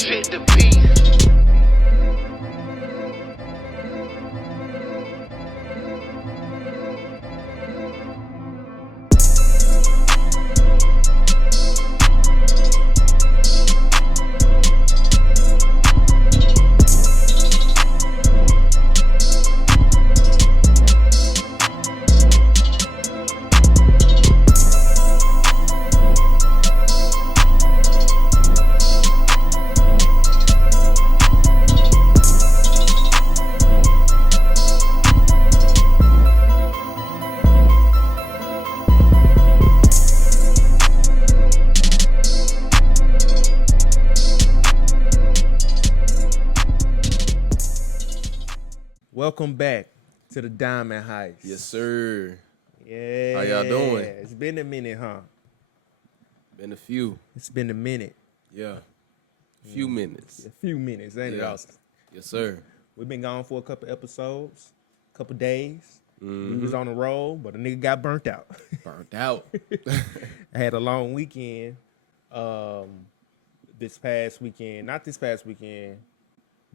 Fit the beat. Welcome back to the Diamond Heist. Yes, sir. Yeah. How y'all doing? It's been a minute, huh? Been a few. It's been a minute. Yeah. Few minutes. A few minutes, ain't it, Austin? Yes, sir. We've been gone for a couple episodes, couple days. Mm-hmm. We was on the road, but a nigga got burnt out. Burnt out. I had a long weekend this past weekend. Not this past weekend,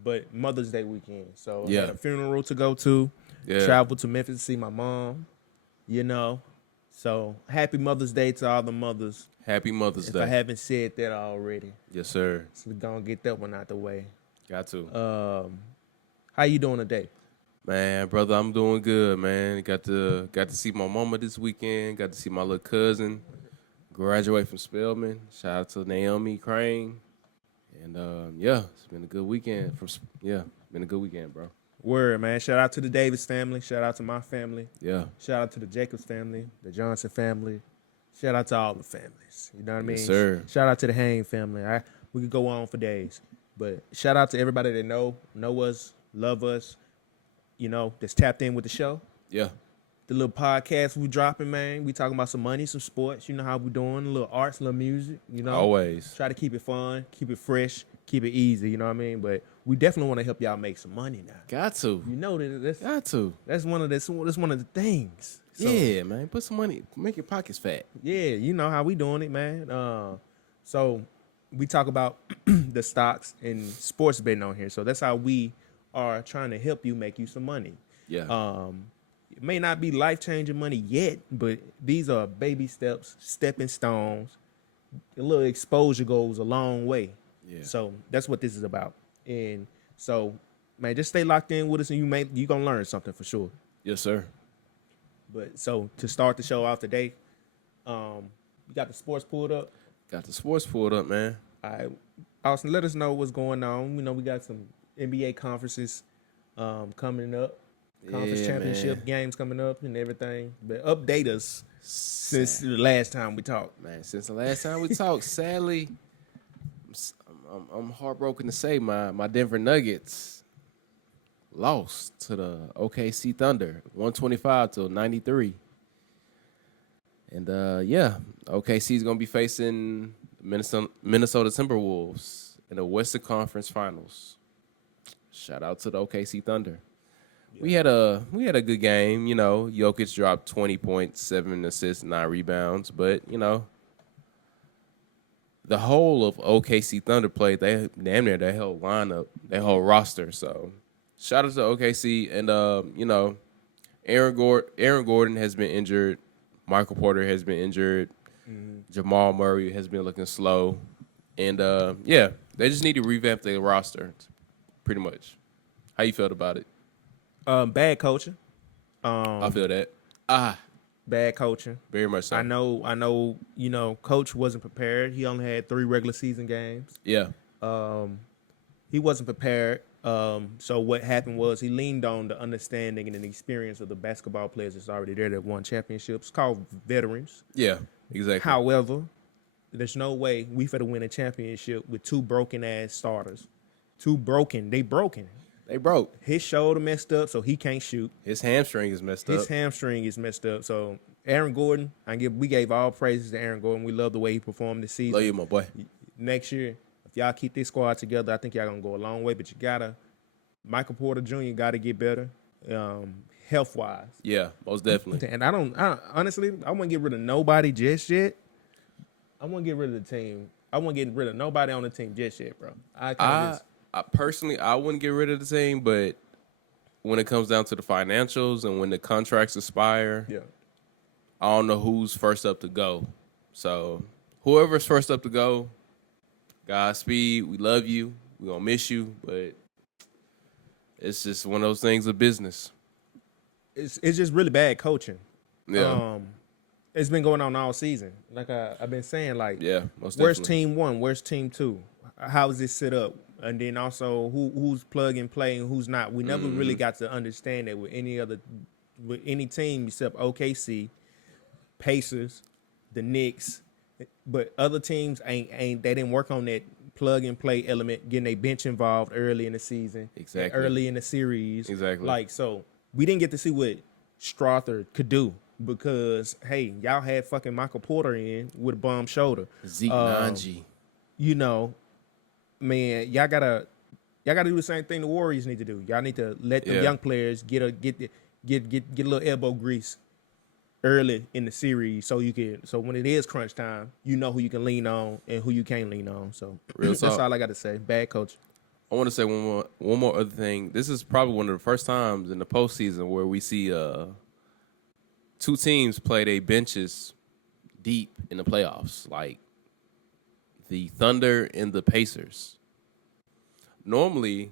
but Mother's Day weekend. So I had a funeral to go to. Yeah. Traveled to Memphis to see my mom, you know. So happy Mother's Day to all the mothers. Happy Mother's Day. If I haven't said that already. Yes, sir. So we're going to get that one out the way. Got to. How you doing today? Man, brother, I'm doing good, man. Got to see my mama this weekend. Got to see my little cousin graduate from Spelman. Shout out to Naomi Crane. And, it's been a good weekend. Been a good weekend, bro. Word, man. Shout out to the Davis family. Shout out to my family. Yeah. Shout out to the Jacobs family, the Johnson family. Shout out to all the families. You know what I mean? Yes, sir. Shout out to the Hain family. We could go on for days. But shout out to everybody that know us, love us, you know, that's tapped in with the show. Yeah. The little podcast we dropping, man. We talking about some money, some sports. You know how we doing. A little arts, a little music, you know. Always. Try to keep it fun, keep it fresh, keep it easy, you know what I mean? But we definitely want to help y'all make some money now. Got to. You know that's Got to. That's one of the things. So, yeah, man. Put some money, make your pockets fat. Yeah, you know how we doing it, man. So we talk about the stocks and sports betting on here. So that's how we are trying to help you make you some money. Yeah. It may not be life-changing money yet, but these are baby steps, stepping stones. A little exposure goes a long way. Yeah. So that's what this is about. And so, man, just stay locked in with us and you gonna learn something for sure. Yes, sir. But so to start the show off today, you got the sports pulled up? Got the sports pulled up, man. All right. Austin, let us know what's going on. You know, we got some NBA conferences coming up. Conference championship games coming up and everything. But update us since the last time we talked. Man, since the last time we talked, sadly, I'm heartbroken to say my Denver Nuggets lost to the OKC Thunder, 125-93. And, OKC is going to be facing Minnesota Timberwolves in the Western Conference Finals. Shout out to the OKC Thunder. Yeah. We had a good game, you know. Jokic dropped 20 points, 7 assists, 9 rebounds, but you know, the whole of OKC Thunder played. They damn near their whole lineup, their whole roster. So, shout out to OKC, and Aaron Gordon has been injured. Michael Porter has been injured. Mm-hmm. Jamal Murray has been looking slow, and they just need to revamp their roster, pretty much. How you felt about it? Bad coaching. I feel that. Bad coaching. Very much so. I know, you know, coach wasn't prepared. He only had 3 regular season games. Yeah. He wasn't prepared. So what happened was he leaned on the understanding and the experience of the basketball players that's already there that won championships, called veterans. Yeah, exactly. However, there's no way we finna win a championship with 2 broken-ass starters. They broken. They broke. His shoulder messed up, so he can't shoot. His hamstring is messed up. So Aaron Gordon, we gave all praises to Aaron Gordon. We love the way he performed this season. Love you, my boy. Next year, if y'all keep this squad together, I think y'all gonna go a long way. But Michael Porter Jr. gotta get better, health wise. Yeah, most definitely. And honestly, I wouldn't get rid of nobody just yet. I want to get rid of the team. I wouldn't get rid of nobody on the team just yet, bro. I personally, I wouldn't get rid of the team, but when it comes down to the financials and when the contracts expire, yeah. I don't know who's first up to go. So whoever's first up to go, Godspeed. We love you. We gonna miss you, but it's just one of those things of business. It's just really bad coaching. Yeah. It's been going on all season. Like I've been saying, like, Yeah, most where's definitely. team one? Where's team two? How is this set up? And then also who's plug and play and who's not. We never really got to understand that with any team except OKC, Pacers, the Knicks, but other teams ain't they didn't work on that plug and play element, getting a bench involved early in the season, Exactly. early in the series. Exactly. Like, so we didn't get to see what Strother could do because hey, y'all had fucking Michael Porter in with a bum shoulder. Zeke Nanji. You know, man, y'all gotta do the same thing the Warriors need to do. Y'all need to let the young players get a little elbow grease early in the series, so when it is crunch time, you know who you can lean on and who you can't lean on. So Real that's talk. all I got to say. Bad coach. I want to say one more other thing. This is probably one of the first times in the postseason where we see two teams play their benches deep in the playoffs, like the Thunder and the Pacers. Normally,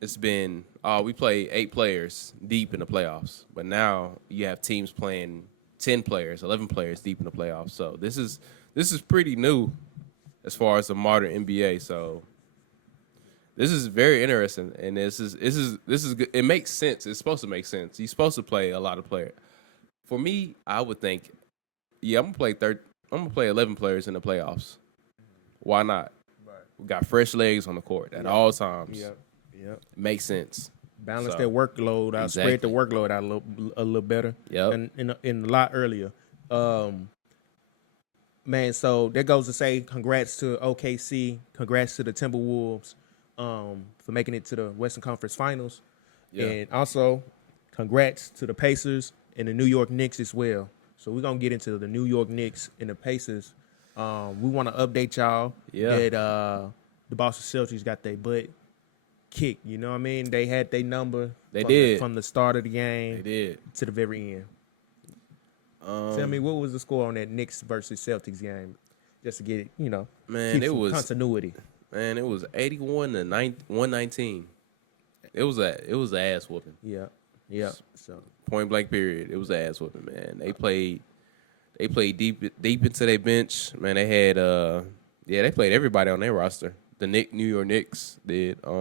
it's been we play 8 players deep in the playoffs, but now you have teams playing 10 players, 11 players deep in the playoffs. So this is pretty new as far as the modern NBA. So this is very interesting, and this is good. It makes sense. It's supposed to make sense. You're supposed to play a lot of players. For me, I would think, I'm gonna play 11 players in the playoffs. Why not? Right. We got fresh legs on the court at all times. Yep. Makes sense. Balance So, that workload out. Spread the workload out a little better. Yep. And a lot earlier. Man, so that goes to say congrats to OKC, congrats to the Timberwolves for making it to the Western Conference Finals. Yeah. And also congrats to the Pacers and the New York Knicks as well. So we're going to get into the New York Knicks and the Pacers. We want to update y'all that the Boston Celtics got their butt kicked. You know what I mean? They had their number from the start of the game They did. to the very end. Tell me, what was the score on that Knicks versus Celtics game? Just to get it, Man, keep some continuity. Man, it was 81 to 119. It was an ass whooping. Yeah. So Point blank period. It was an ass whooping, man. They played deep into their bench. Man, they had they played everybody on their roster. The New York Knicks did. we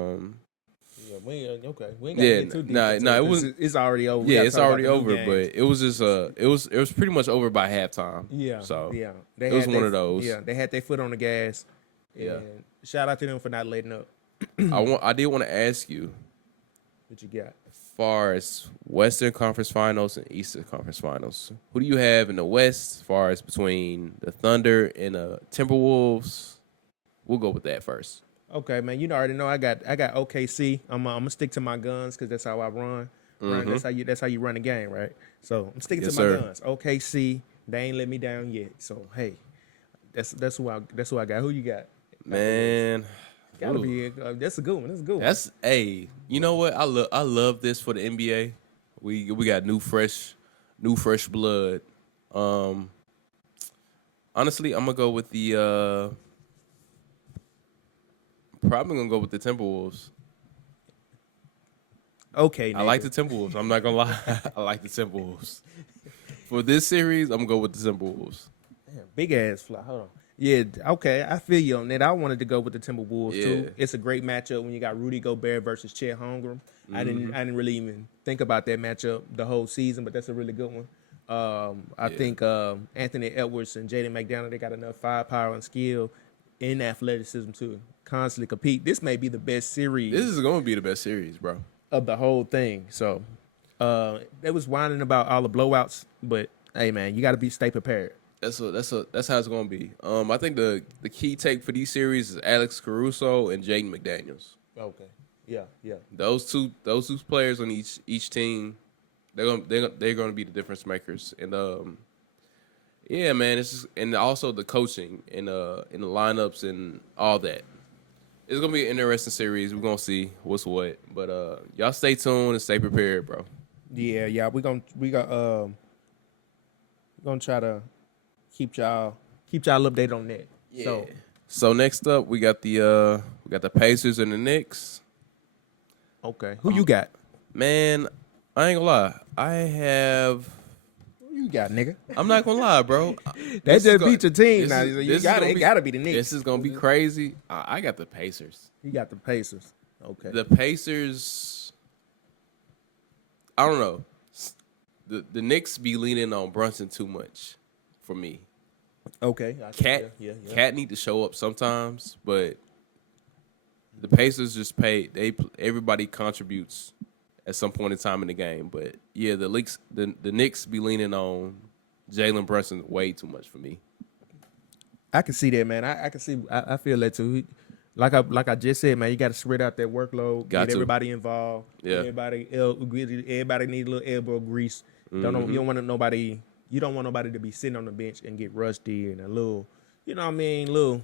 ain't got to get too deep. It was. It's already over. Yeah, it's already over. But it was just it was pretty much over by halftime. Yeah. So it was one of those. Yeah, they had their foot on the gas. Yeah. And shout out to them for not letting up. I did want to ask you, What you got? as far as Western Conference Finals and Eastern Conference Finals, who do you have in the West? As far as between the Thunder and the Timberwolves, we'll go with that first. Okay, man. You already know I got OKC. I'm gonna stick to my guns because that's how I run. That's how you run the game, right? So I'm sticking to my guns. OKC, they ain't let me down yet. So hey, that's who I got. Who you got? Man, Gotta be. That's a good one. That's a good one. that's you know what? I love this for the NBA. We got new fresh blood. Honestly, I'm gonna go with the. Probably gonna go with the Timberwolves. Okay, nigga. I like the Timberwolves. I'm not gonna lie. I like the Timberwolves. For this series, I'm gonna go with the Timberwolves. Damn, big ass fly. Hold on. Yeah, okay. I feel you on that. I wanted to go with the Timberwolves too. It's a great matchup when you got Rudy Gobert versus Chet Holmgren. I didn't really even think about that matchup the whole season, but that's a really good one. I think Anthony Edwards and Jaden McDaniel, they got enough firepower and skill and athleticism to constantly compete. This may be the best series. This is gonna be the best series, bro. Of the whole thing. So they was whining about all the blowouts, but hey man, you gotta stay prepared. That's how it's gonna be. I think the key take for these series is Alex Caruso and Jaden McDaniels. Okay. Yeah. Those two players on each team, they're gonna be the difference makers. And Yeah, man. It's just, and also the coaching and in the lineups and all that. It's gonna be an interesting series. We're gonna see what's what. But y'all stay tuned and stay prepared, bro. Yeah. We gonna try to keep y'all updated on that. Yeah. So next up, we got the Pacers and the Knicks. Okay. Who you got? Man, I ain't gonna lie. I have. Who you got, nigga? I'm not gonna lie, bro. They just beat your team now. It gotta be the Knicks. This is gonna be crazy. I got the Pacers. You got the Pacers. Okay. The Pacers. I don't know. The Knicks be leaning on Brunson too much for me. Okay. Cat need to show up sometimes, but the Pacers just pay. Everybody contributes at some point in time in the game. But yeah, the Knicks be leaning on Jalen Brunson way too much for me. I can see that, man. I can see. I feel that too. Like I just said, man, you got to spread out that workload. Get everybody involved. Yeah. Everybody need a little elbow grease. Mm-hmm. You don't want nobody. You don't want nobody to be sitting on the bench and get rusty and a little, you know what I mean, little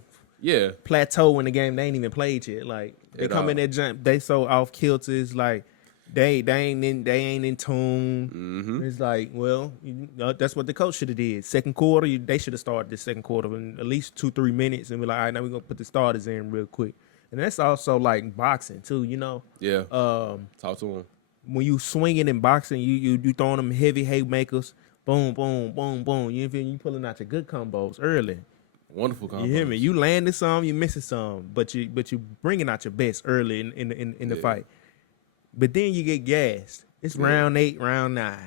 plateau in the game. They ain't even played yet. Like they come in that jump, they so off kilters. Like they ain't in tune. Mm-hmm. It's like, well, that's what the coach should have did. Second quarter, they should have started the second quarter in at least 2-3 minutes and be like, all right, now we're gonna put the starters in real quick. And that's also like boxing too, you know. Yeah. Talk to him. When you swinging in boxing, you throwing them heavy haymakers. Boom, boom, boom, boom. You feel me? You pulling out your good combos early. Wonderful combos. You hear me? You landing some, you missing some, but you bringing out your best early in the fight. But then you get gassed. It's round 8, round 9.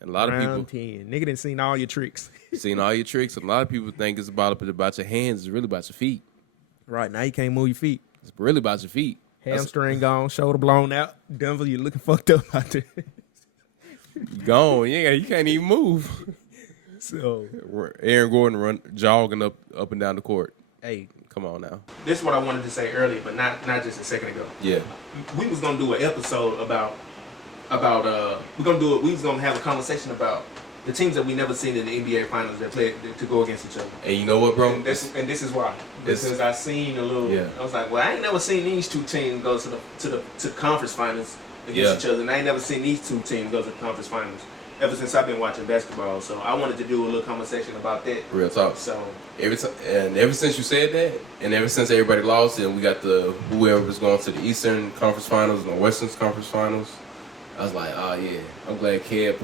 And a lot of people round 10. Nigga done seen all your tricks. Seen all your tricks. And a lot of people think it's about your hands. It's really about your feet. Right, now you can't move your feet. It's really about your feet. Hamstring gone, shoulder blown out. Denver, you looking fucked up out there. You gone. You can't even move. So Aaron Gordon jogging up and down the court. Hey, come on now. This is what I wanted to say earlier, but not just a second ago. Yeah. We was gonna do an episode about we was gonna have a conversation about the teams that we never seen in the NBA finals that played to go against each other. And you know what, bro? And this is why. Because I seen a little I was like, well, I ain't never seen these two teams go to the conference finals against each other, and I ain't never seen these two teams go to the conference finals ever since I've been watching basketball. So I wanted to do a little conversation about that. Real talk. So ever since you said that, and ever since everybody lost, and we got whoever was going to the Eastern Conference Finals and the Western Conference Finals, I was like, oh yeah, I'm glad Kev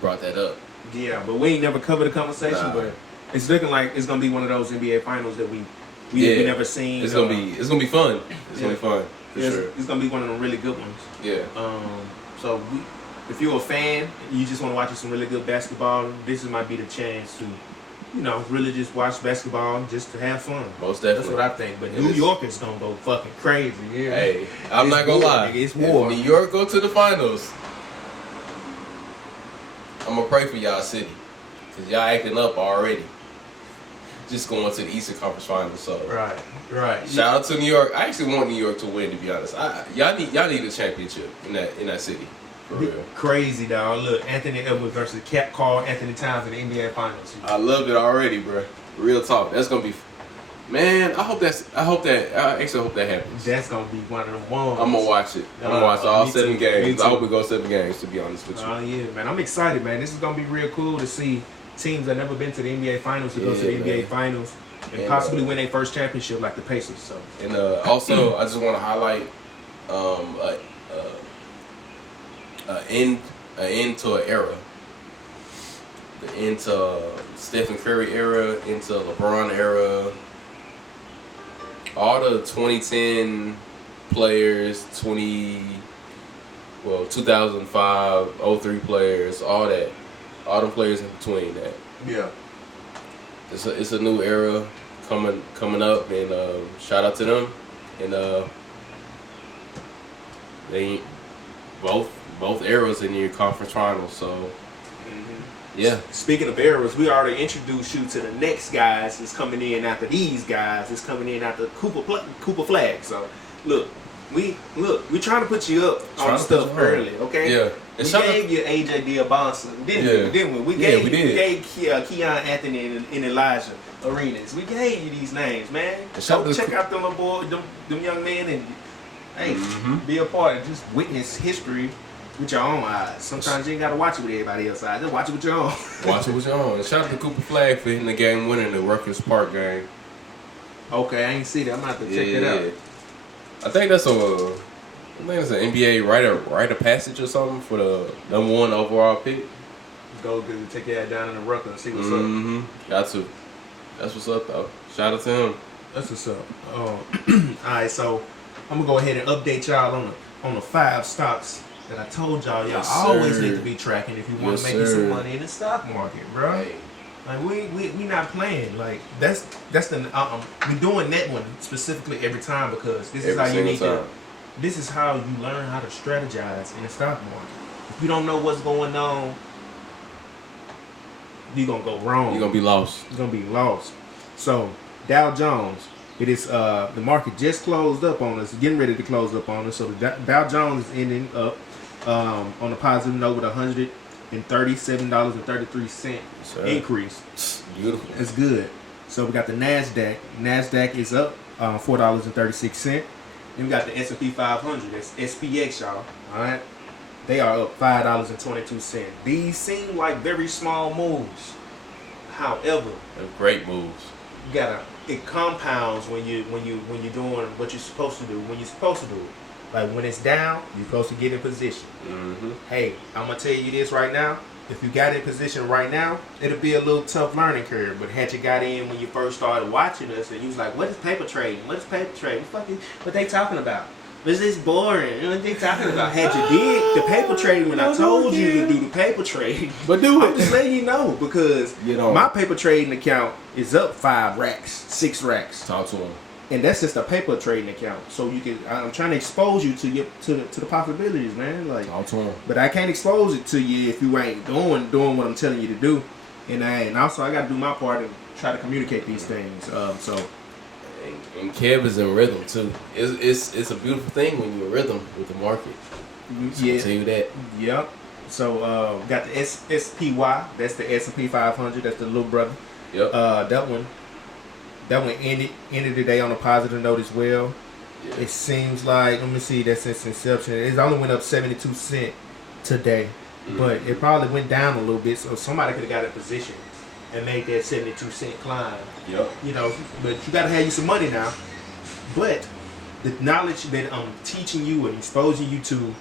brought that up. Yeah, but we ain't never covered the conversation. But it's looking like it's gonna be one of those NBA finals that we never seen. It's gonna be fun. It's gonna be fun. For sure. It's gonna be one of the really good ones. Yeah. So if you're a fan and you just want to watch some really good basketball, this might be the chance to, really just watch basketball just to have fun. Most definitely. That's what I think. But New York is gonna go fucking crazy. Yeah. Hey, I'm not gonna lie. It's war. If New York go to the finals, I'm gonna pray for y'all city, cause y'all acting up already. Just going to the Eastern Conference Finals. So right. Shout out to New York. I actually want New York to win, to be honest. Y'all need a championship in that city. For real. Crazy, dog. Look, Anthony Edwards versus Carl Anthony Towns in the NBA Finals. I love it already, bro. Real talk. That's gonna be, man. I actually hope that happens. That's gonna be one of the ones. I'm gonna watch it. I'm gonna watch all 7 games. I hope it goes 7 games. To be honest with you. Oh yeah, man. I'm excited, man. This is gonna be real cool to see teams that never been to the NBA Finals to go to the NBA Finals and possibly win their first championship like the Pacers. So. And also, I just want to highlight an end to an era. The end to Stephen Curry era, into LeBron era. All the 2010 players, 2005, 03 players, all that. All the players in between that. Yeah. It's a new era coming up, and shout out to them. And they both eras in your conference finals. So yeah. Speaking of eras, we already introduced you to the next guys that's coming in after these guys. It's coming in after Cooper Flag. So look, we trying to put you up on stuff early, okay? Yeah. We gave you AJ Diabonsa, didn't we? We gave Keon Anthony and Elijah Arenas. We gave you these names, man. Go check out them little boys, them young men, and hey, be a part of just witness history with your own eyes. Sometimes you ain't gotta watch it with everybody else's eyes. Just watch it with your own. Watch it with your own. And shout out to Cooper Flag for hitting the game winner in the Rutgers Park game. Okay, I ain't see that. I'm gonna have to check it out. I think that's an NBA rite of passage or something for the #1 overall pick. Go take that down in the Rutgers and see what's up. Got to. That's what's up though. Shout out to him. That's what's up. All right, so I'm gonna go ahead and update y'all on the 5 stocks that I told y'all always need to be tracking if you want to make you some money in the stock market, bro. Hey. Like we not playing. Like that's the we doing that one specifically every time because this is how you need to. This is how you learn how to strategize in the stock market. If you don't know what's going on, you're gonna go wrong. You're gonna be lost. You're gonna be lost. So Dow Jones, it is the market just closed up on us, getting ready to close up on us. So the Dow Jones is ending up on a positive note with $137.33 increase. Beautiful. That's good. So we got the Nasdaq. Nasdaq is up $4.36. Then we got the S&P 500. That's SPX, y'all. All right. They are up $5.22. These seem like very small moves. However, they're great moves. You gotta. It compounds when you're doing what you're supposed to do. When you're supposed to do it. Like when it's down, you're supposed to get in position. Hey, I'm gonna tell you this right now. If you got in position right now, it'll be a little tough learning curve. But had you got in when you first started watching us, and you was like, "What is paper trading? What is paper trading? What they talking about? Is this boring? What they talking about?" Had you did the paper trading when I told you to do the paper trading, but do it. I'm just letting you know because my paper trading account is up 5 racks, 6 racks. Talk to them. And that's just a paper trading account, so you can. I'm trying to expose you to the possibilities, man. Like, but I can't expose it to you if you ain't doing what I'm telling you to do, and also I got to do my part and try to communicate these things. And Kev is in rhythm too. It's a beautiful thing when you're in rhythm with the market. I'll tell you that. Yep. So got the SPY. That's the S&P 500. That's the little brother. Yep. That one ended the day on a positive note as well. Yeah. It seems like, let me see, that since inception, it only went up 72 cents today, but it probably went down a little bit, so somebody could have got a position and made that 72-cent climb. Yep. You know, but you got to have you some money now. But the knowledge that I'm teaching you and exposing you to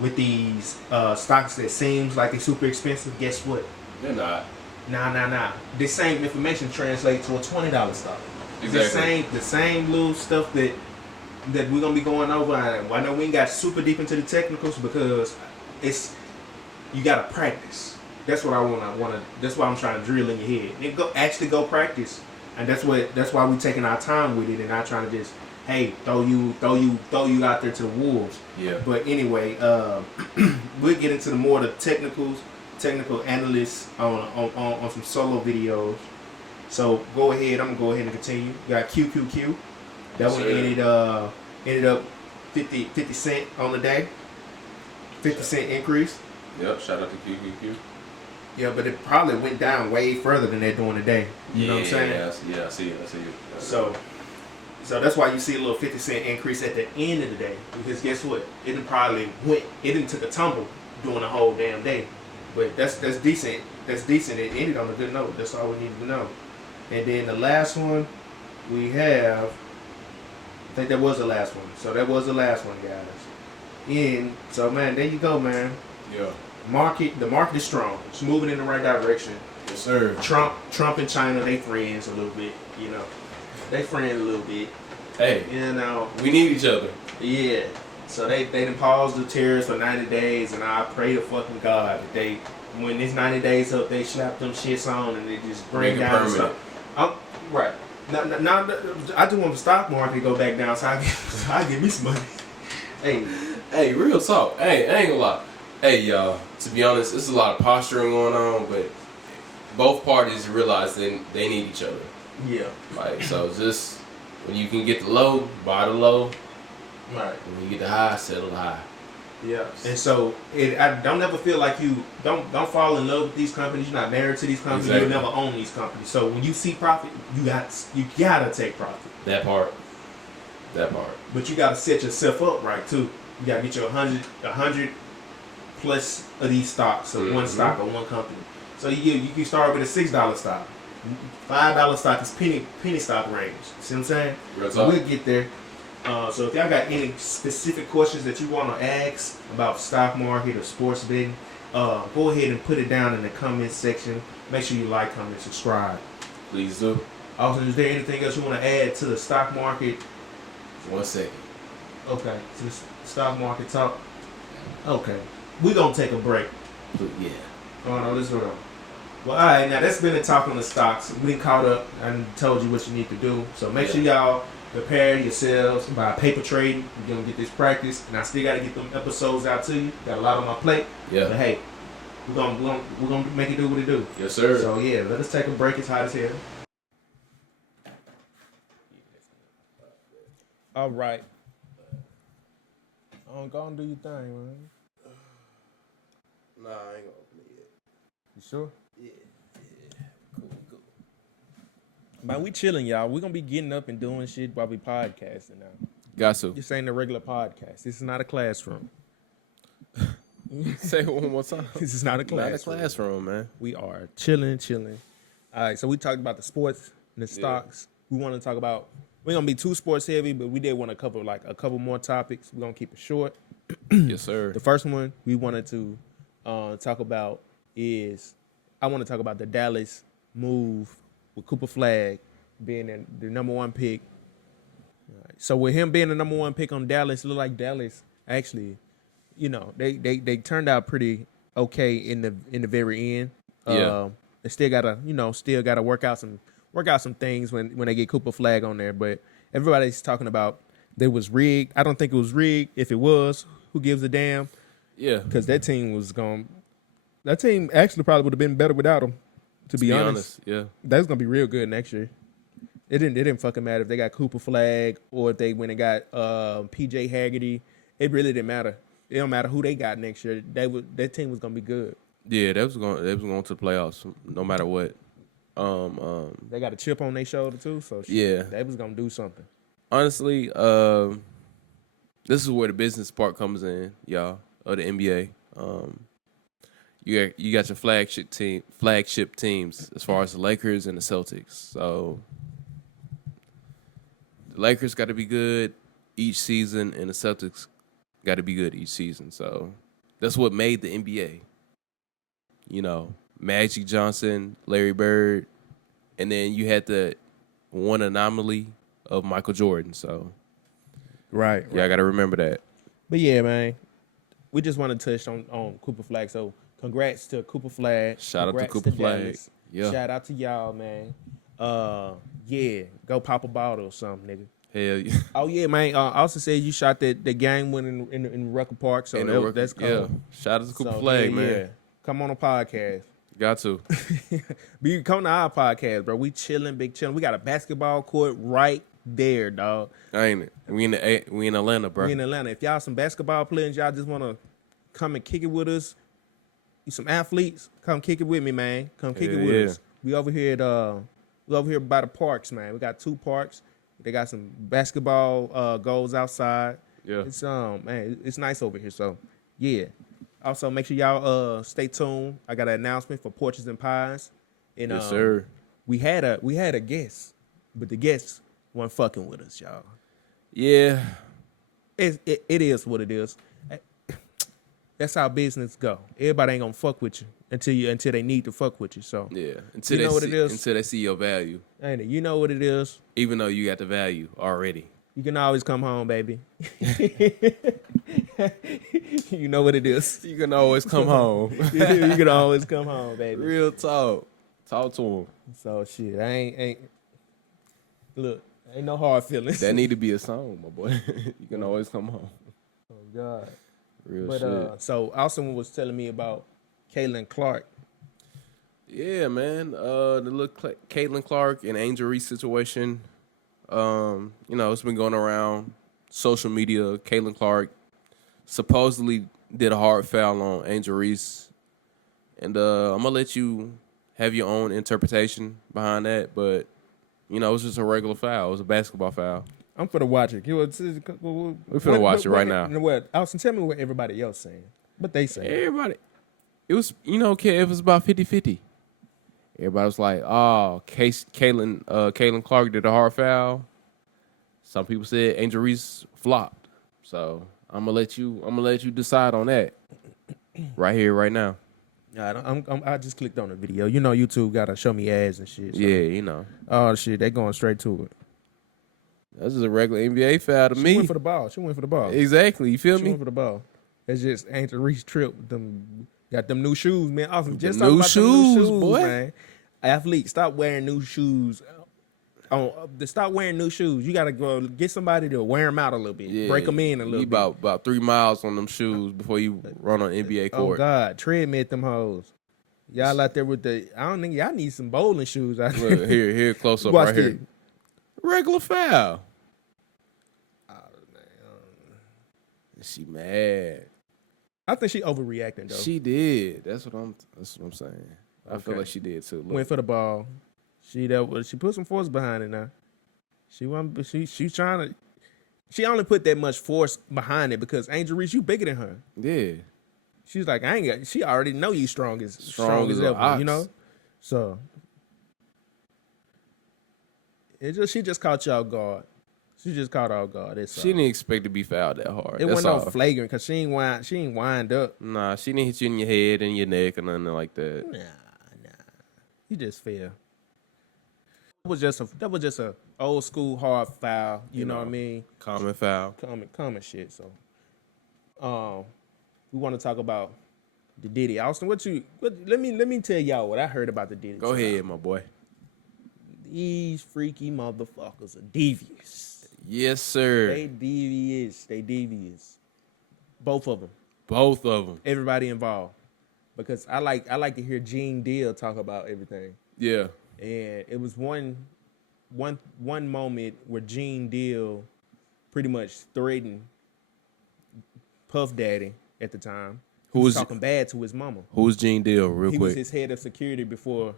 with these stocks that seems like they're super expensive, guess what? They're not. Nah. This same information translates to a $20 stock. Exactly. The same little stuff that we're gonna be going over. I know we ain't got super deep into the technicals because you gotta practice. That's what I wanna. That's why I'm trying to drill in your head. And go practice. And that's why we taking our time with it and not trying to just throw you out there to the wolves. Yeah. But anyway, we'll get into the more the technical analysts on some solo videos. So go ahead. I'm gonna go ahead and continue. You got QQQ. That one ended up 50 cent on the day. 50 cent increase. Yep. Shout out to QQQ. Yeah, but it probably went down way further than they're doing today. You know what I'm saying? Yeah, I see it. So that's why you see a little 50 cent increase at the end of the day. Because guess what? It didn't took a tumble during the whole damn day. But that's decent. That's decent. It ended on a good note. That's all we needed to know. And then the last one we have, I think that was the last one. So that was the last one, guys. So man, there you go, man. Yeah. The market is strong. It's moving in the right direction. Yes, sir. Trump and China, they friends a little bit, you know. They friends a little bit. Hey. You know. We need each other. Yeah. So they done paused the tariffs for 90 days, and I pray to fucking God that when this 90 days up, they slap them shits on and they just bring down stuff. Right. Now, I just want the stock market to go back down so I get me some money. Hey, real talk. Hey, I ain't gonna lie. Hey, y'all, to be honest, there's a lot of posturing going on, but both parties realize they need each other. Yeah. Like, so just when you can get the low, buy the low. Right. When you get the high, settle the high. Yeah. And so I don't ever feel like you don't fall in love with these companies. You're not married to these companies. Exactly. You'll never own these companies. So when you see profit, you gotta take profit. That part. But you gotta set yourself up right too. You gotta get your 100 plus of these stocks, or one stock or one company. So you can start with a $6 stock. $5 stock is penny stock range. See what I'm saying? So we'll get there. So if y'all got any specific questions that you want to ask about stock market or sports betting, go ahead and put it down in the comment section. Make sure you like, comment, subscribe. Please do. Also, is there anything else you want to add to the stock market? 1 second. Okay, to the stock market talk. Okay, we're going to take a break. Yeah. Oh, no, this is wrong. Well, all right, now that's been the talk on the stocks. We done caught up and told you what you need to do. So make sure y'all prepare yourselves by paper trading. We're going to get this practice. And I still got to get them episodes out to you. Got a lot on my plate. Yeah. But hey, we're gonna make it do what it do. Yes, sir. So yeah, let us take a break. It's hot as hell. All right. Go and do your thing, man. Nah, I ain't gonna open it yet. You sure? Yeah. Cool. Man, we chilling, y'all. We're gonna be getting up and doing shit while we podcasting now. Got to. This ain't a regular podcast. This is not a classroom. Say it one more time. This is not a classroom. Not a classroom, man. We are chilling. All right, so we talked about the sports and the stocks. We want to talk about. We're gonna be too sports heavy, but we did want to cover like a couple more topics. We're gonna keep it short. Yes, sir. The first one we wanted to talk about is I want to talk about the Dallas move with Cooper Flag being the number one pick. Right. So with him being the number one pick on Dallas, it looked like Dallas actually, they turned out pretty okay in the very end. Yeah. They still gotta work out some things when they get Cooper Flag on there. But everybody's talking about they was rigged. I don't think it was rigged. If it was, who gives a damn? Yeah. Because that team actually probably would have been better without him. To be honest, yeah, that's gonna be real good next year. It didn't fucking matter if they got Cooper Flag or if they went and got PJ Haggerty. It really didn't matter. It don't matter who they got next year. That team was gonna be good. Yeah, they was going to the playoffs no matter what. They got a chip on their shoulder too, so they was gonna do something. Honestly, this is where the business part comes in, y'all, of the NBA. You got your flagship teams as far as the Lakers and the Celtics. So the Lakers got to be good each season, and the Celtics got to be good each season. So that's what made the NBA. Magic Johnson, Larry Bird, and then you had the one anomaly of Michael Jordan. So Right. I got to remember that. But yeah, man, we just want to touch on Cooper Flag. So congrats to Cooper Flag. Shout out to Cooper Flag. Dallas. Yeah. Shout out to y'all, man. Go pop a bottle or something, nigga. Hell yeah. Oh yeah, man. Also said you shot the game winning in Rucker Park, so that's cool. Yeah. Shout out to Cooper Flag, man. Yeah. Come on a podcast. Got to. But you come to our podcast, bro. We chilling, big chilling. We got a basketball court right there, dog. Ain't it? We in Atlanta, bro. We in Atlanta. If y'all some basketball players, y'all just want to come and kick it with us. You some athletes, come kick it with me, man. Come kick it with us. We over here by the parks, man. We got 2 parks. They got some basketball goals outside. Yeah. It's man, it's nice over here. So yeah. Also make sure y'all stay tuned. I got an announcement for Porches and Pies. And yes, sir. We had a guest, but the guest wasn't fucking with us, y'all. Yeah. It is what it is. That's how business go. Everybody ain't gonna fuck with you until they need to fuck with you. So yeah, until they see your value. Ain't it? You know what it is. Even though you got the value already. You can always come home, baby. You know what it is. You can always come home. You can always come home, baby. Real talk. Talk to him. So shit, look, ain't no hard feelings. That need to be a song, my boy. You can always come home. Oh God. Real shit. So Austin was telling me about Caitlyn Clark. Yeah, man. The little Caitlyn Clark and Angel Reese situation. It's been going around social media, Caitlyn Clark supposedly did a hard foul on Angel Reese. And I'm going to let you have your own interpretation behind that. But, you know, it was just a regular foul. It was a basketball foul. I'm for the watch it. We're finna watch it right now. What, Austin, tell me what everybody else saying. What they saying. Everybody. It was, you know, it was about 50-50. Everybody was like, oh, Caitlyn Clark did a hard foul. Some people said Angel Reese flopped. So I'm gonna let you decide on that. Right here, right now. I just clicked on the video. You know, YouTube gotta show me ads and shit. So. Yeah, you know. Oh shit, they going straight to it. That's just a regular NBA foul to me. She went for the ball. Exactly. You feel She me? went for the ball. It's just Angel Reese trip with them. Got them new shoes, man. Awesome. Just new about shoes, them new shoes, boy. Man. Athletes, stop wearing new shoes. Stop wearing new shoes. You gotta go get somebody to wear them out a little bit, Yeah, break them in a little bit. About 3 miles on them shoes before you run on NBA court. Oh God, treadmill them hoes. Y'all out there with I don't think y'all need some bowling shoes out there. Look, here, close up Watch right here. Regular foul. Oh, man. She mad. I think she overreacting though. She did. That's what I'm saying. I feel Okay. like she did too. Look. Went for the ball. She put some force behind it now. She's trying to. She only put that much force behind it because Angel Reese, you bigger than her. Yeah. She's like, she already know you strong as an ever, ox. you know? So she just caught you off guard. She just caught off guard. That's She all. didn't expect to be fouled that hard. It That's wasn't no all. flagrant because she ain't wind up. Nah, she didn't hit you in your head and your neck or nothing like that. Nah. You just fell. That was just a old school hard foul. You know what I mean? Common foul. Common shit. So, we want to talk about the Diddy. Austin, let me tell y'all what I heard about the Diddy. Go ahead, my boy. These freaky motherfuckers are devious. Yes, sir. They devious. Both of them. Everybody involved. Because I like to hear Gene Deal talk about everything. Yeah. And it was one moment where Gene Deal pretty much threatened Puff Daddy at the time. Who was talking bad to his mama. Who was Gene Deal, real quick? He was his head of security before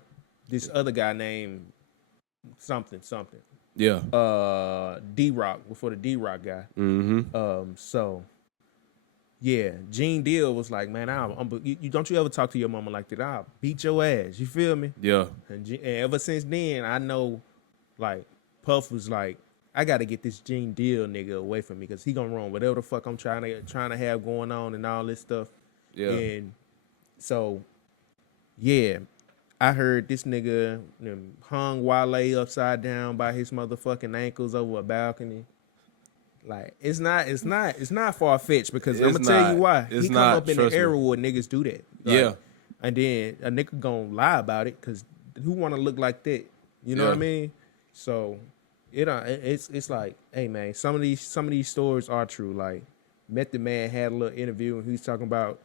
this other guy named something. Yeah. D-Rock, before the D-Rock guy. Mm-hmm. So, yeah, Gene Deal was like, man, you don't you ever talk to your mama like that? I'll beat your ass. You feel me? Yeah. And ever since then, I know, like, Puff was like, I got to get this Gene Deal nigga away from me because he gonna run whatever the fuck I'm trying to have going on and all this stuff. Yeah. And so, yeah, I heard this nigga hung Wale upside down by his motherfucking ankles over a balcony. Like, it's not far fetched because I'm gonna tell you why. He come up in the era where niggas do that. Like, yeah. And then a nigga gonna lie about it because who wanna look like that? You know what I mean? So it's like, hey man, some of these stories are true. Like, Method Man had a little interview and he was talking about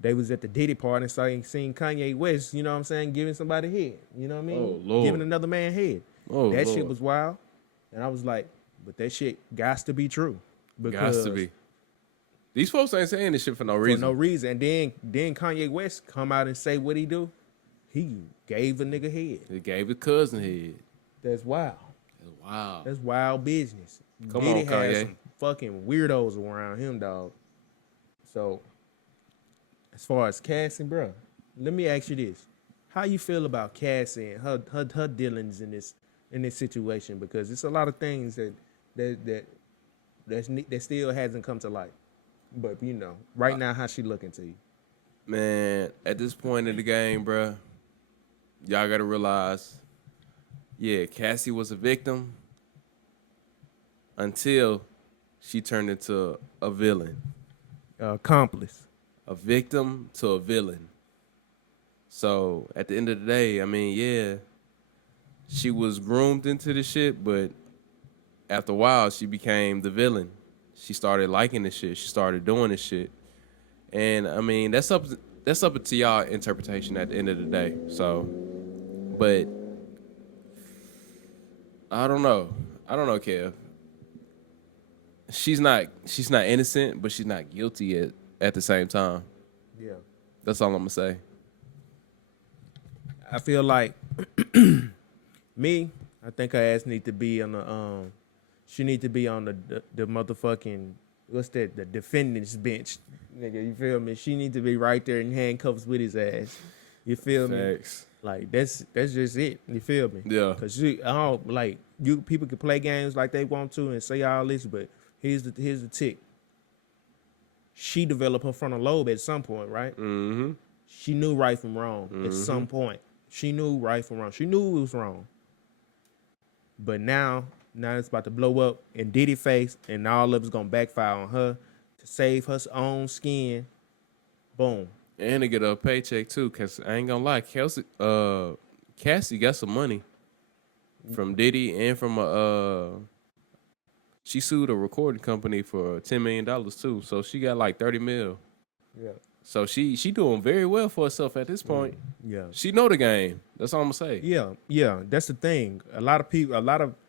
they was at the Diddy party and seen Kanye West, you know what I'm saying, giving somebody head. You know what I mean? Oh, Lord. Giving another man head. Oh, that Lord. shit was wild. And I was like, but that shit gots to be true. Gots to be. These folks ain't saying this shit for no reason. For no reason. And then Kanye West come out and say what he do. He gave a nigga head. He gave his cousin head. That's wild. Wow. That's wild business. Come Diddy on, Kanye. has some fucking weirdos around him, dog. So, as far as Cassie, bro, let me ask you this: how you feel about Cassie and her dealings in this situation? Because it's a lot of things that still hasn't come to light. But you know, right now, how she looking to you? Man, at this point in the game, bro, y'all gotta realize, yeah, Cassie was a victim until she turned into a villain. Accomplice. A victim to a villain. So at the end of the day, I mean, yeah, she was groomed into the shit, but after a while, she became the villain. She started liking this shit. She started doing this shit. And I mean, that's up to y'all interpretation at the end of the day. So, but I don't know, Kev. she's not innocent, but she's not guilty at the same time. Yeah. That's all I'm gonna say. I feel like me, I think her ass need to be on the she need to be on the motherfucking what's that, the defendant's bench. Nigga, you feel me? She need to be right there in handcuffs with his ass. You feel Facts. me? Like that's just it. You feel me? Yeah. Cause I don't like you people can play games like they want to and say all this, but here's the tick. She developed her frontal lobe at some point, right? Mm-hmm. She knew right from wrong at some point. She knew right from wrong. She knew it was wrong. But now it's about to blow up in Diddy face, and all of it's gonna backfire on her to save her own skin. Boom. And to get a paycheck too, cause I ain't gonna lie, Cassie got some money from Diddy and from she sued a recording company for $10 million too, so she got like 30 mil. Yeah. So she doing very well for herself at this point. Yeah. She know the game. That's all I'm gonna say. Yeah. That's the thing. A lot of people,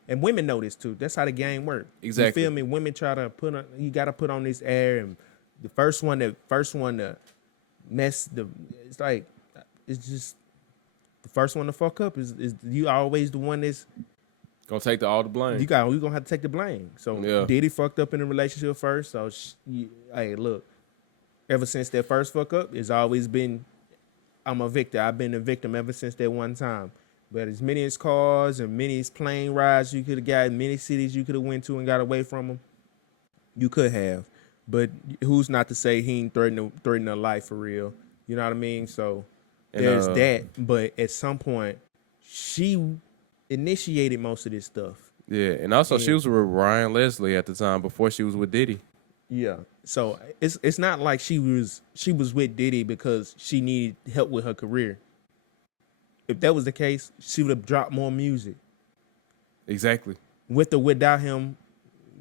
and women know this too. That's how the game works. Exactly. You feel me? Women try to you got to put on this air, and the first one to mess it's like, it's just the first one to fuck up is you always the one that's Gonna take all the blame. you gonna have to take the blame. So Yeah. Diddy fucked up in the relationship first. So hey, look, ever since that first fuck up, it's always been I'm a victim. I've been a victim ever since that one time. But as many as cars and many as plane rides you could have got, many cities you could have went to and got away from them, you could have. But who's not to say he ain't threatening her life for real? You know what I mean? So there's that. But at some point, she initiated most of this stuff. Yeah, and also she was with Ryan Leslie at the time before she was with Diddy. Yeah. So it's not like she was with Diddy because she needed help with her career. If that was the case, she would have dropped more music. Exactly. With or without him,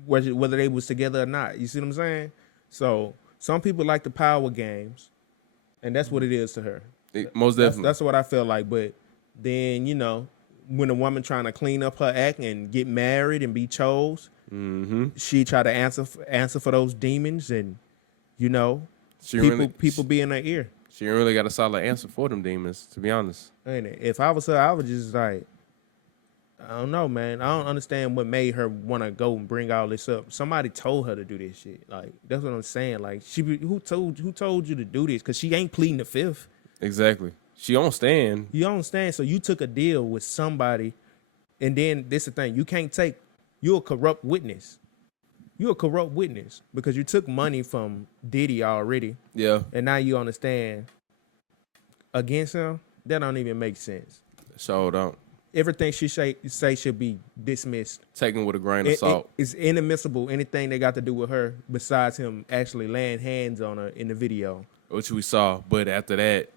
whether they was together or not. You see what I'm saying? So some people like the power games, and that's what it is to her. Most definitely. That's what I feel like. But then, when a woman trying to clean up her act and get married and be chose, she try to answer for those demons, and people be in her ear. She ain't really got a solid answer for them demons, to be honest. Ain't it? If I was her, I would just like, I don't know, man. I don't understand what made her want to go and bring all this up. Somebody told her to do this shit. Like, that's what I'm saying. Like, who told you to do this? Because she ain't pleading the fifth. Exactly. She don't stand. You don't stand. So you took a deal with somebody, and then this the thing. You're a corrupt witness. You're a corrupt witness because you took money from Diddy already. Yeah. And now you understand against him. That don't even make sense. So don't. Everything she say should be dismissed. Taken with a grain of salt. It's inadmissible. Anything they got to do with her besides him actually laying hands on her in the video. Which we saw. But after that,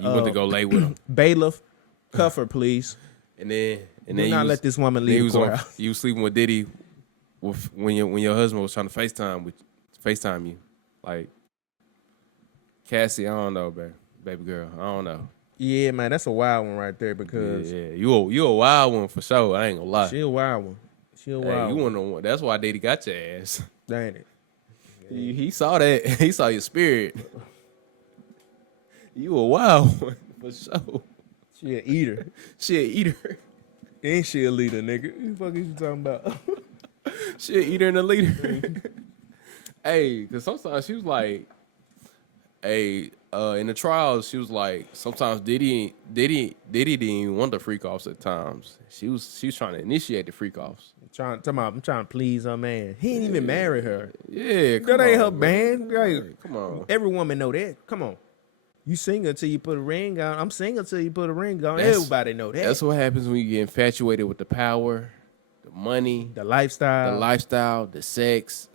you went to go lay with him. Bailiff, cuff her, please. And then let this woman leave. You was sleeping with Diddy when your husband was trying to FaceTime you. Like, Cassie, I don't know, baby girl. I don't know. Yeah, man, that's a wild one right there because you a wild one for sure. I ain't gonna lie. She a wild one. You want to know? That's why Diddy got your ass. Ain't it? Yeah. He saw that. He saw your spirit. You a wild one for sure. She an eater. She an eater. Ain't she a leader, nigga? What the fuck is you talking about? She an eater and a leader. Hey, because sometimes she was like, in the trials, she was like, sometimes Diddy didn't even want the freak offs at times. She was trying to initiate the freak offs. I'm trying to please her man. He ain't even marry her. Yeah, that ain't her man. Like, come on. Every woman know that. Come on. You single till you put a ring on. I'm single till you put a ring on. Everybody know that. That's what happens when you get infatuated with the power, the money, the lifestyle, the sex.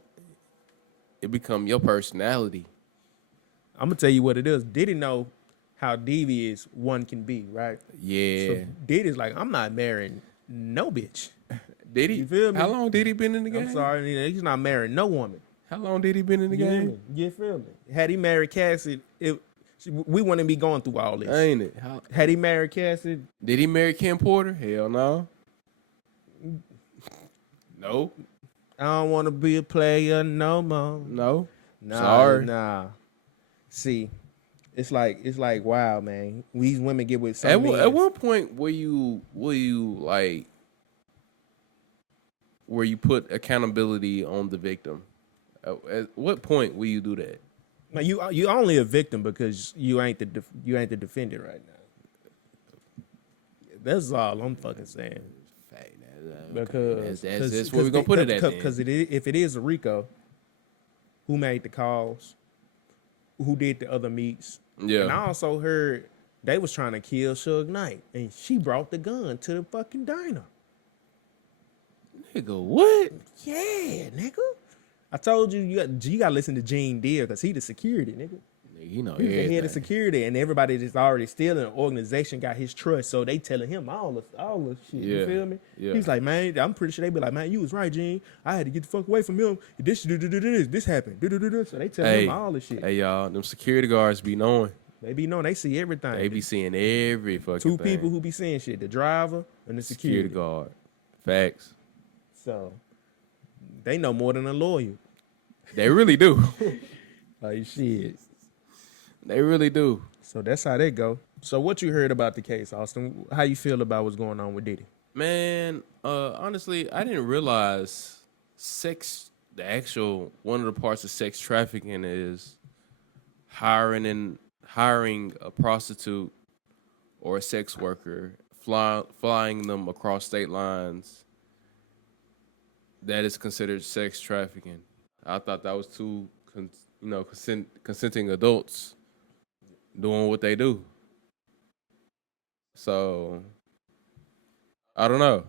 It become your personality. I'm gonna tell you what it is. Diddy know how devious one can be, right? Yeah. So Diddy's like, I'm not marrying no bitch. Diddy? You feel me? How long did he been in the game? I'm sorry, he's not marrying no woman. How long did he been in the game? You feel me? Had he married Cassie, we wouldn't be going through all this. Ain't it? Had he married Cassie? Did he marry Kim Porter? Hell no. No. I don't want to be a player no more. No. Nah, Sorry. nah. See, it's like wow, man. These women get with some At men. what point were you like where you put accountability on the victim? At what point will you do that? Now, you only a victim because you ain't the defendant right now. That's all I'm fucking saying. Because that's where we're gonna put it at. Because if it is a RICO, who made the calls, who did the other meets, Yeah. and I also heard they was trying to kill Suge Knight, and she brought the gun to the fucking diner. Nigga, what? Yeah, nigga. I told you you got to listen to Gene Deere because he the security, nigga. You know, He was the head of security, and everybody that's already still in the organization got his trust, so they telling him all the shit. Yeah. You feel me? Yeah. He's like, man, I'm pretty sure they be like, man, you was right, Gene. I had to get the fuck away from him. This happened. So they tell him all the shit. Hey, y'all, them security guards be knowing. They be knowing. They see everything. They be seeing every fucking Two thing. people who be seeing shit: the driver and the security guard. Facts. So they know more than a lawyer. They really do. Like shit. They really do. So that's how they go. So what you heard about the case, Austin? How you feel about what's going on with Diddy? Man, honestly, I didn't realize one of the parts of sex trafficking is hiring a prostitute or a sex worker, flying them across state lines. That is considered sex trafficking. I thought that was two, consenting adults doing what they do. So, I don't know.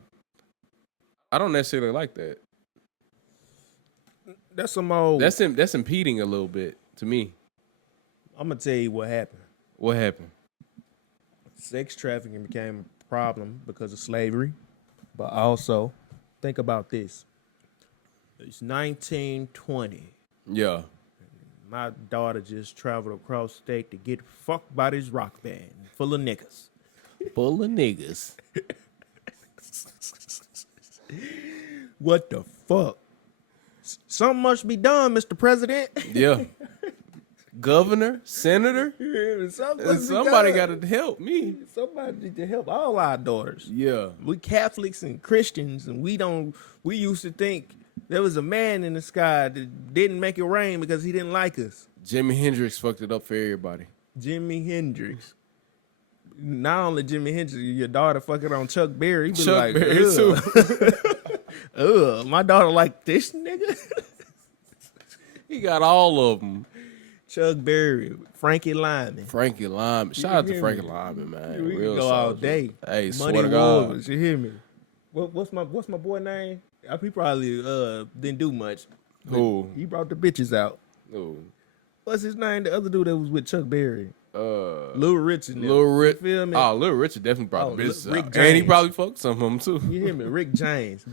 I don't necessarily like that. That's some old. That's impeding a little bit to me. I'm gonna tell you what happened. What happened? Sex trafficking became a problem because of slavery, but also think about this. It's 1920. Yeah. My daughter just traveled across state to get fucked by this rock band full of niggas. Full of niggas. What the fuck? Something must be done, Mr. President. Yeah. Governor, senator, somebody got to help me. Somebody need to help all our daughters. Yeah. We Catholics and Christians, and we used to think there was a man in the sky that didn't make it rain because he didn't like us. Jimi Hendrix fucked it up for everybody. Jimi Hendrix. Not only Jimi Hendrix, your daughter fucking on Chuck Berry. Chuck Berry too. My daughter like this nigga. He got all of them. Chuck Berry, Frankie Lyman. Shout out to Frankie Lyman, man. We Real can go all day. Hey, Money swear to God. Wars, you hear me? What's my boy name? He probably didn't do much. Who? He brought the bitches out. Who? What's his name? The other dude that was with Chuck Berry. Little Richard. Rich. You feel me? Oh, Little Richard definitely brought the business Rick out. James. And he probably fucked some of them too. You hear me? Rick James.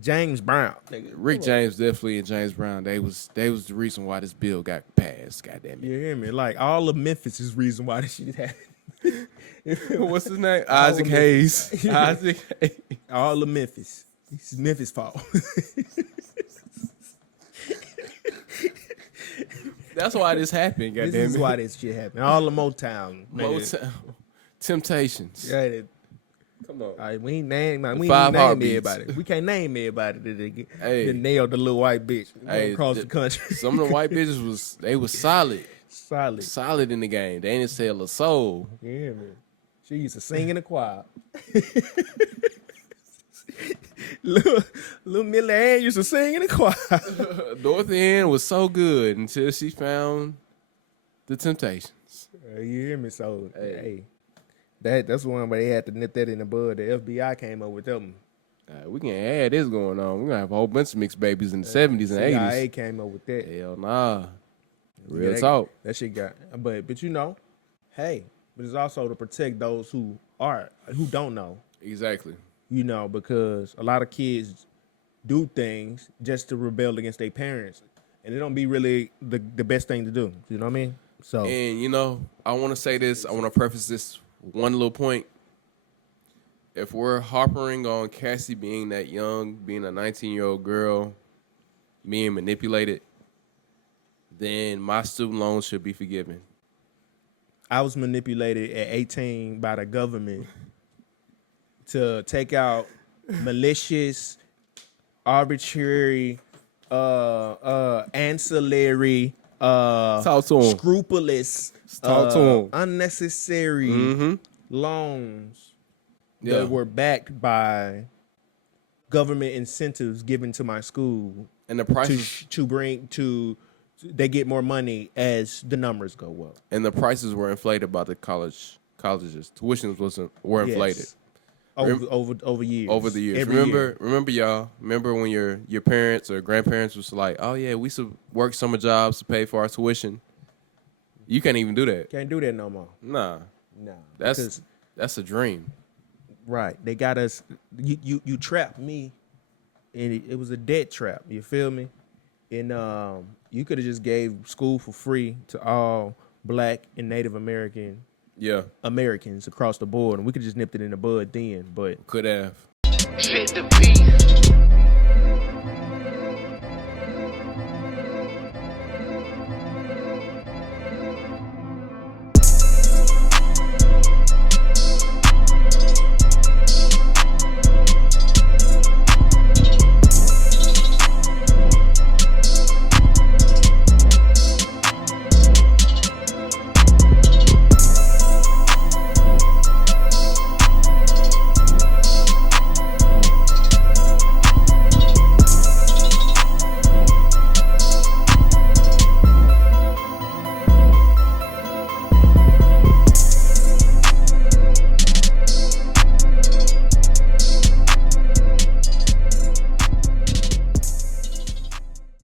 James Brown. Rick James definitely and James Brown. They was the reason why this bill got passed. Goddamn it. You hear me? Like all of Memphis is reason why this shit happened. What's his name? Isaac Hayes. Isaac Hayes. All of Memphis. It's Memphis' fault. That's why this happened. Goddamn This is it. why this shit happened. All of Motown. Man. Motown. Temptations. Yeah, Come on. all right, we ain't name Five name Heartbeats. everybody. We can't name everybody Hey. that nailed the little white bitch across the country. Some of the white bitches was solid. Solid. Solid in the game. They didn't sell a soul. You hear me? She used to sing in the choir. little Millie Ann used to sing in the choir. Dorothy Ann was so good until she found the Temptations. You hear me? So hey, that's one where they had to nip that in the bud. The FBI came up with them. We can add this going on. We're gonna have a whole bunch of mixed babies in the 70s and 80s. CIA came up with that. Hell nah. Real Yeah, talk. That shit got, but you know, hey, but it's also to protect those who don't know. Exactly. You know, because a lot of kids do things just to rebel against their parents, and it don't be really the best thing to do. You know what I mean? So, And I want to say this. I want to preface this one little point. if we're harping on Cassie being that young, being a 19-year-old girl, being manipulated, then my student loans should be forgiven. I was manipulated at 18 by the government to take out malicious, arbitrary, ancillary, Talk to 'em. scrupulous, Talk to 'em. unnecessary loans Yeah. that were backed by government incentives given to my school And the prices they get more money as the numbers go up. and the prices were inflated by the colleges. Tuitions were inflated. Yes. Over years. Over the years. Every year. Remember y'all. Remember when your parents or grandparents was like, oh yeah, we used to work summer jobs to pay for our tuition. You can't even do that. Can't do that no more. Nah. That's a dream. Right. They got us. You trapped me, and it was a debt trap. You feel me? And you could have just gave school for free to all Black and Native Americans across the board, and we could just nipped it in the bud then. But Could have. Fit the beat.